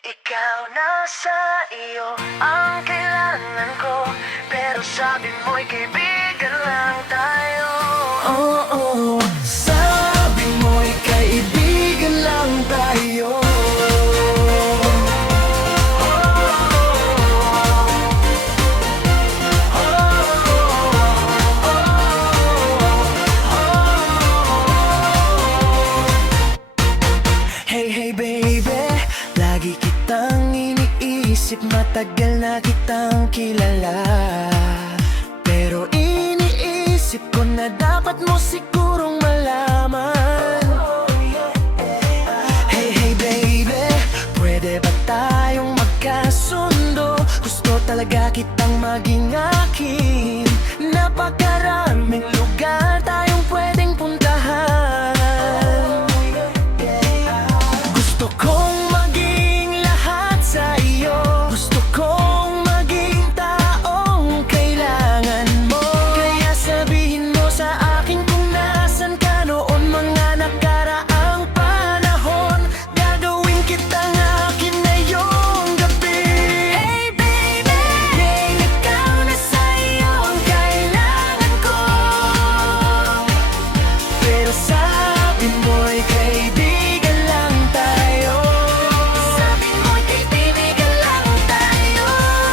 Ikaw na sa iyo ang kailangan ko, pero sabi mo'y kaibigan lang tayo. Oo, sabi mo'y kaibigan lang tayo. Hey, hey baby, lagi kitang iniisip, matagal na kitang kilala. Pero iniisip ko na dapat mo sigurong malaman. Hey, hey baby, pwede ba tayong magkasundo? Gusto talaga kitang maging akin. Napakaraming lugar tayong pwedeng puntahan. Gusto kong maging lahat sa iyo. Gusto kong maging taong kailangan mo. Kaya sabihin mo sa akin kung nasan ka noon mga nakaraang panahon. Gagawin kitang akin ngayong gabi. Hey baby, yeah, ikaw na sa iyo ang kailangan ko. Pero sabi mo'y kaibigan lang tayo. Sabi mo'y kaibigan lang tayo.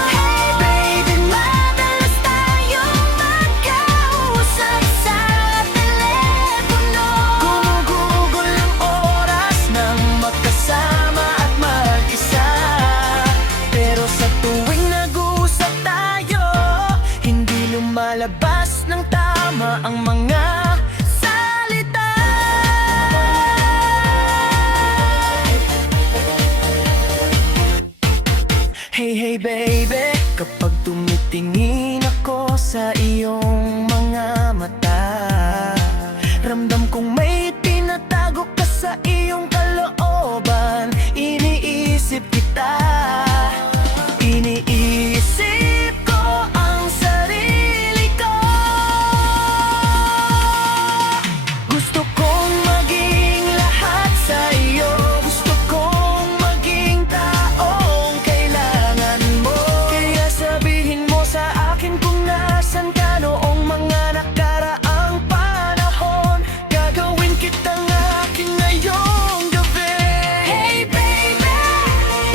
Hey baby, madalas tayong magkausap sa telepono. Gumugugol ang oras nang magkasama at mag-isa. Pero sa tuwing nag-uusap tayo, hindi lumalabas ng tama ang mga salita. Hey, hey baby, kapag tumitingin ako sa iyong mga mata, ramdam kong may tinatago ka sa iyong kalooban. Iniisip kita, iniisip ko ang sarili ko. Gusto kong maging lahat sa iyo. Gusto kong maging taong kailangan mo. Kaya sabihin mo sa akin kung nasan ka noong mga nakaraang panahon. Gagawin kitang akin ngayong gabi. Hey baby,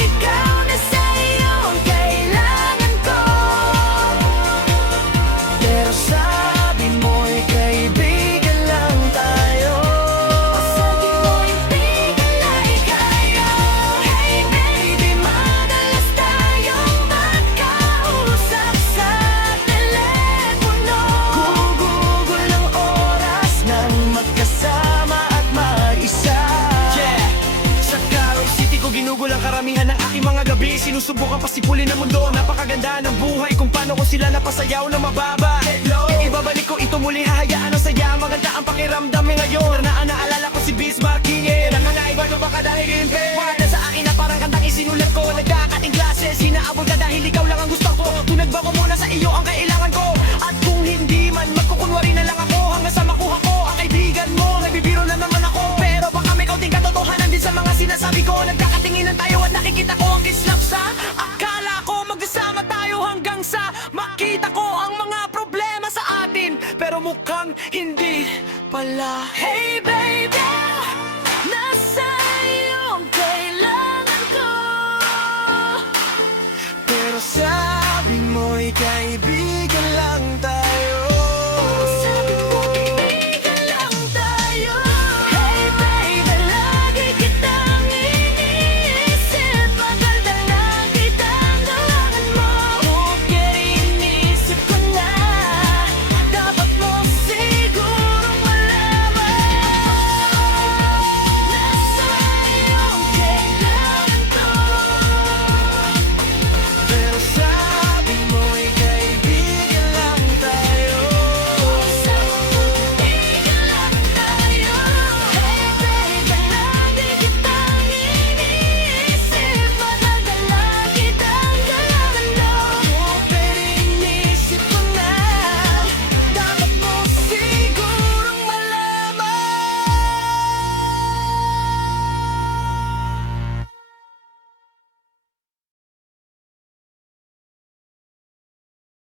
ikaw na sa iyo ang kailangan ko. Pero sabi mo'y kaibigan lang tayo. Sabi mo'y kaibigan lang tayo. Hey baby, madalas tayong magkausap sa telepono. Gugugol ang oras nang magkasama at mag-isa. Yeah, sa Carol City ko ginugol ang karamihan ng aking mga gabi. Sinusubukan pasipulin ang mundo, napakaganda ng buhay. Kung paano ko sila napasayaw na mababa. Kaya ibabalik ko ito muli, hahayaan ang saya. Maganda ang pakiramdam ngayon na naalala ko si Bismarck King. Nangangaiba no baka dahil impay. Wala sa akin na parang kantang isinulat ko. Nagkakating klases, hinaabol ka dahil ikaw lang ang gusto ko. Tunag ba ko muna sa iyo ang kailangan